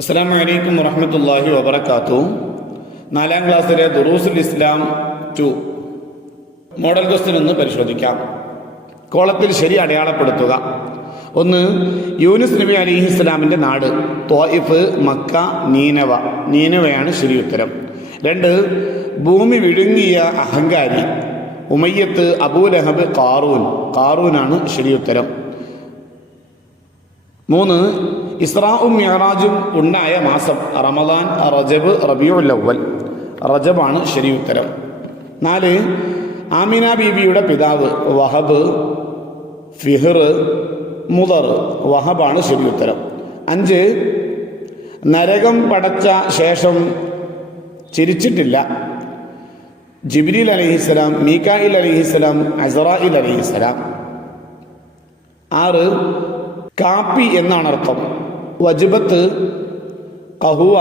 അസ്സാം വലൈക്കും വറഹമത്തല്ലാഹി വബർക്കാത്തു നാലാം ക്ലാസ്സിലെ Durusul Islam two model question ഒന്ന് പരിശോധിക്കാം. കോളത്തിൽ ശരി അടയാളപ്പെടുത്തുക. ഒന്ന് യൂനുസ് നബി അലിഹി ഇസ്ലാമിന്റെ നാട് തോയിഫ് മക്ക നീനവ. നീനവയാണ് ശരി ഉത്തരം. രണ്ട് ഭൂമി വിഴുങ്ങിയ അഹങ്കാരി ഉമയ്യത്ത് അബൂലഹബ് കാറൂൻ. കാറൂനാണ് ഉത്തരം. മൂന്ന് ഇസ്രാവും മിഹറാജും ഉണ്ടായ മാസം റമദാൻ റജബ് റബിയുൽ അവൽ റജബാണ് ശരി ഉത്തരം നാല് ആമിന ബീബിയുടെ പിതാവ് വഹബ് ഫിഹർ മുദർ വഹബാണ് ശരി ഉത്തരം അഞ്ച് നരകം പടച്ച ശേഷം ചിരിച്ചിട്ടില്ല. ജിബ്രീൽ അലഹിസ്സലാം മീക്കായിൽ അലഹിസ്സലാം അസറായിൽ അലഹിസ്സലാം. ആറ് കാപ്പി എന്നാണ് അർത്ഥം വജുബത്ത് കഹുവ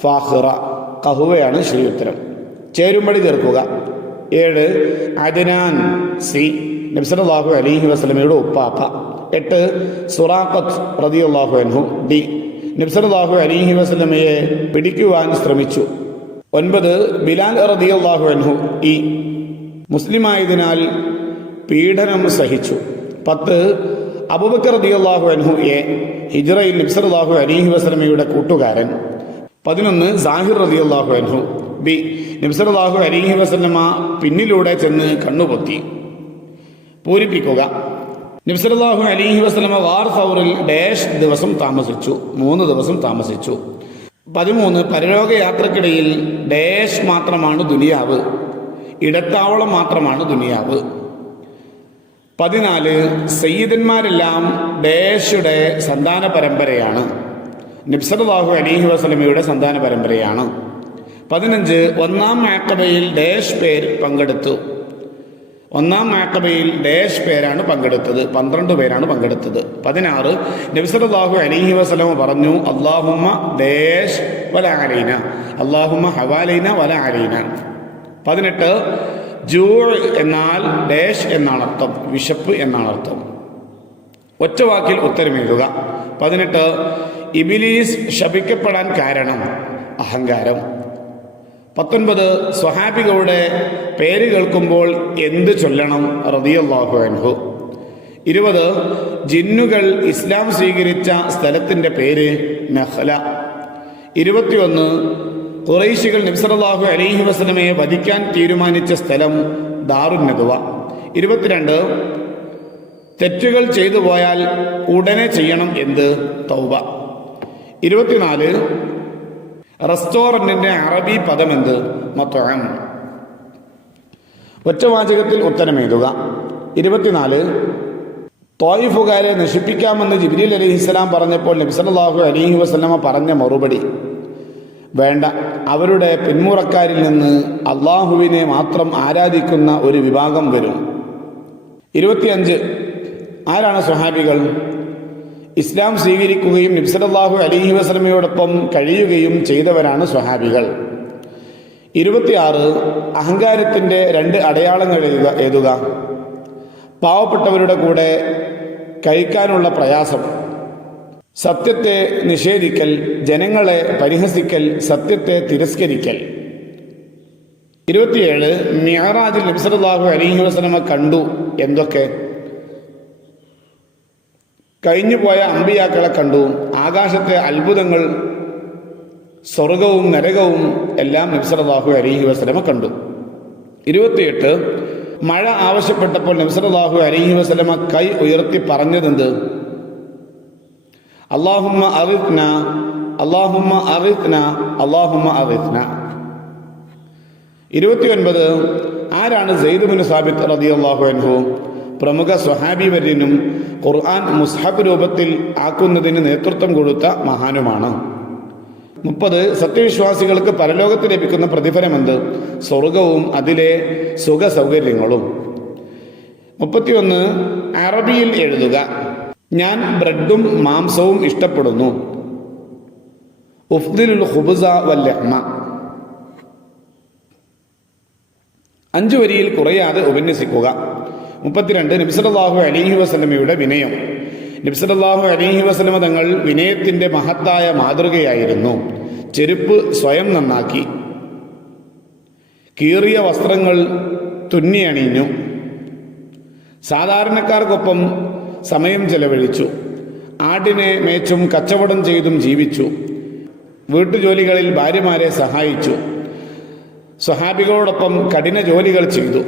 ഫാഹിറ. കഹുവയാണ് ശരി ഉത്തരം ചേരുമ്പടി തീർക്കുക. ഏഴ് അദ്നാൻ സി നബ്സലാഹു അലിഹി വസ്ലമയുടെ ഉപ്പാപ്പ. എട്ട് സുറാഖത്ത് റതിയുള്ളാഹു അൻഹു ഡി നബ്സലാഹു അലിഹി വസ്ലമയെ പിടിക്കുവാൻ ശ്രമിച്ചു. ഒൻപത് ബിലാൽ റതിയുള്ളാഹു അൻഹു ഇ മുസ്ലിമായതിനാൽ പീഡനം സഹിച്ചു. പത്ത് അബുബക്കർ റളിയല്ലാഹു അൻഹുയെ ഹിജറയിൽ നബ്സലാഹു അലിഹി വസ്ലമയുടെ കൂട്ടുകാരൻ. പതിനൊന്ന് സാഹിർ റളിയല്ലാഹു അൻഹു ബി നബ്സലാഹു അലിഹി വസ്ലമ പിന്നിലൂടെ ചെന്ന് കണ്ണുപൊത്തി. പൂരിപ്പിക്കുക. നബ്സലാഹു അലിഹി വസ്ലമ വാർ ഫൗറിൽ ഡേഷ് ദിവസം താമസിച്ചു. മൂന്ന് ദിവസം താമസിച്ചു. പതിമൂന്ന് പരലോക യാത്രക്കിടയിൽ ഡാഷ് മാത്രമാണ് ദുനിയാവ്. ഇടത്താവളം മാത്രമാണ് ദുനിയാവ്. പതിനാല് സയ്യിദന്മാരെല്ലാം ഡേഷയുടെ സന്താന പരമ്പരയാണ്. നിബ്സലാഹു അലീഹി വസ്ലമിയുടെ സന്താന പരമ്പരയാണ്. പതിനഞ്ച് ഒന്നാം മാക്കബയിൽ ഡേഷ് പേര് പങ്കെടുത്തു. ഒന്നാം മാക്കബയിൽ ഡേഷ് പേരാണ് പങ്കെടുത്തത് പന്ത്രണ്ട് പേരാണ് പങ്കെടുത്തത്. പതിനാറ് നബ്സലാഹു അലിഹി വസ്ലമ പറഞ്ഞു അള്ളാഹുമ്മ ഡേഷ് വല അലീന അള്ളാഹുമ്മ ഹവാലീന വല അലീന. പതിനെട്ട് ജൂ എന്നാൽ ഡേഷ് എന്നാണ് അർത്ഥം വിശപ്പ് എന്നാണ് അർത്ഥം ഒറ്റ വാക്കിൽ ഉത്തരം എഴുതുക പതിനെട്ട് ഇബിലീസ് ശപിക്കപ്പെടാൻ കാരണം അഹങ്കാരം. പത്തൊൻപത് സ്വഹാബികളുടെ പേര് കേൾക്കുമ്പോൾ എന്ത് ചൊല്ലണം റതിയല്ലാഹു അൻഹു. ഇരുപത് ജിന്നുകൾ ഇസ്ലാം സ്വീകരിച്ച സ്ഥലത്തിന്റെ പേര് നഹ്ല. ഇരുപത്തിയൊന്ന് ഖുറൈശികൾ നബ്സലാഹു അലൈഹി വസ്ലമയെ വധിക്കാൻ തീരുമാനിച്ച സ്ഥലം ദാറുന്നതുവ ഇരുപത്തിരണ്ട് തെറ്റുകൾ ചെയ്തു പോയാൽ ഉടനെ ചെയ്യണം എന്ത്? തൗബ. ഇരുപത്തിനാല് റെസ്റ്റോറന്റിന്റെ അറബി പദം എന്ത്? മത്വം. ഒറ്റവാചകത്തിൽ ഉത്തരം എഴുതുക. ഇരുപത്തിനാല് തോയിഫുകാരെ നശിപ്പിക്കാമെന്ന് ജിബ്രീൽ അലഹിസ്സലാം പറഞ്ഞപ്പോൾ നബ്സലാഹു അലഹി വസ്ലമ പറഞ്ഞ മറുപടി വേണ്ട. അവരുടെ പിന്മുറക്കാരിൽ നിന്ന് അള്ളാഹുവിനെ മാത്രം ആരാധിക്കുന്ന ഒരു വിഭാഗം വരും. ഇരുപത്തിയഞ്ച്. ആരാണ് സ്വഹാബികൾ? ഇസ്ലാം സ്വീകരിക്കുകയും നിബ്സലാഹു അലിഹി വസ്ലമയോടൊപ്പം കഴിയുകയും ചെയ്തവരാണ് സ്വഹാബികൾ. ഇരുപത്തിയാറ്. അഹങ്കാരത്തിന്റെ രണ്ട് അടയാളങ്ങൾ എഴുതുക എഴുതുക. പാവപ്പെട്ടവരുടെ കൂടെ കഴിക്കാനുള്ള പ്രയാസം. സത്യത്തെ നിഷേധിക്കൽ ജനങ്ങളെ പരിഹസിക്കൽ സത്യത്തെ തിരസ്കരിക്കൽ. ഇരുപത്തിയേഴ് മിയറാജിൽ നബ്സലാഹു അലിഹി വസ്ലമ കണ്ടു എന്തൊക്കെ? കഴിഞ്ഞുപോയ അമ്പിയാക്കളെ കണ്ടു. ആകാശത്തെ അത്ഭുതങ്ങൾ സ്വർഗവും നരകവും എല്ലാം നബ്സലാഹു അലിഹി വസ്ലമ കണ്ടു. ഇരുപത്തിയെട്ട് മഴ ആവശ്യപ്പെട്ടപ്പോൾ നബ്സലാഹു അലിഹി വസ്ലമ കൈ ഉയർത്തി പറഞ്ഞതെന്ത്? അള്ളാഹുമ്മ അറിഫ്ന അള്ളാഹുമ്മ അറിഫ്ന അള്ളാഹുമ്മ അറിഫ്ന ഇരുപത്തി ഒൻപത് ആരാണ് സെയ്ദുബിൻ സാബിത്ത് റതി അള്ളാഹു അൻഹു? പ്രമുഖ സ്വഹാബി വര്യനും ഖുർആൻ മുസ്ഹബ് രൂപത്തിൽ ആക്കുന്നതിന് നേതൃത്വം കൊടുത്ത മഹാനുമാണ്. മുപ്പത് സത്യവിശ്വാസികൾക്ക് പരലോകത്ത് ലഭിക്കുന്ന പ്രതിഫലം എന്ത് സ്വർഗവും അതിലെ സുഖ സൗകര്യങ്ങളും മുപ്പത്തിയൊന്ന് അറബിയിൽ എഴുതുക. ഞാൻ ബ്രെഡും മാംസവും ഇഷ്ടപ്പെടുന്നു. ഉഫ്ദിലുൽ ഹുബുസ വല്ലഹ്മ അഞ്ചു വരിയിൽ കുറയാതെ ഉപന്യസിക്കുക. മുപ്പത്തിരണ്ട് നിബ്സലാഹു അലിഹി വസ്ലമയുടെ വിനയം. നബ്സലാഹു അലൈഹി വസ്ലമ തങ്ങൾ വിനയത്തിന്റെ മഹത്തായ മാതൃകയായിരുന്നു. ചെരുപ്പ് സ്വയം നന്നാക്കി. കീറിയ വസ്ത്രങ്ങൾ തുന്നിയണിഞ്ഞു സാധാരണക്കാർക്കൊപ്പം സമയം ചെലവഴിച്ചു. ആടിനെ മേച്ചും കച്ചവടം ചെയ്തും ജീവിച്ചു. വീട്ടുജോലികളിൽ ഭാര്യമാരെ സഹായിച്ചു. സ്വഹാബികളോടൊപ്പം കഠിന ജോലികൾ ചെയ്തു.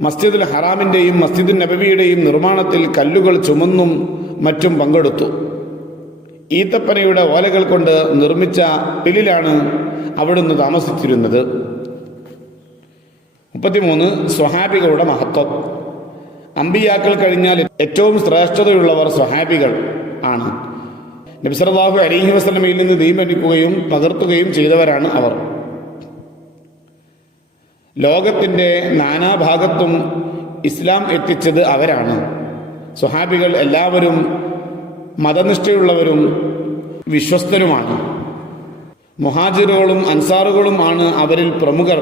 മസ്ജിദുൽ ഹറാമിന്റെയും മസ്ജിദുൽ നബവിയുടെയും നിർമ്മാണത്തിൽ കല്ലുകൾ ചുമന്നും മറ്റും പങ്കെടുത്തു. ഈത്തപ്പനയുടെ ഓലകൾ കൊണ്ട് നിർമ്മിച്ച പിലിലാണ് അവിടുന്ന് താമസിച്ചിരുന്നത്. മുപ്പത്തിമൂന്ന് സ്വഹാബികളുടെ മഹത്വം. അമ്പിയാക്കൾ കഴിഞ്ഞാൽ ഏറ്റവും ശ്രേഷ്ഠതയുള്ളവർ സ്വഹാബികൾ ആണ്. നബ്സലാഹു അലൈഹി വസ്ലമയിൽ നിന്ന് ദീപനിക്കുകയും പകർത്തുകയും ചെയ്തവരാണ് അവർ. ലോകത്തിന്റെ നാനാഭാഗത്തും ഇസ്ലാം എത്തിച്ചത് അവരാണ്. സ്വഹാബികൾ എല്ലാവരും മതനിഷ്ഠയുള്ളവരും വിശ്വസ്തരുമാണ്. മുഹാജിറുകളും അൻസാറുകളുമാണ് അവരിൽ പ്രമുഖർ.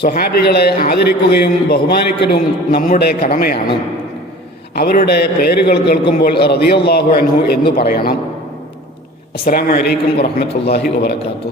സ്വഹാബികളെ ആദരിക്കുകയും ബഹുമാനിക്കലും നമ്മുടെ കടമയാണ്. അവരുടെ പേരുകൾ കേൾക്കുമ്പോൾ റതിയല്ലാഹു അൻഹു എന്ന് പറയണം. അസ്സാം വലൈക്കും വറഹമത്തല്ലാഹി വാബർക്കാത്തു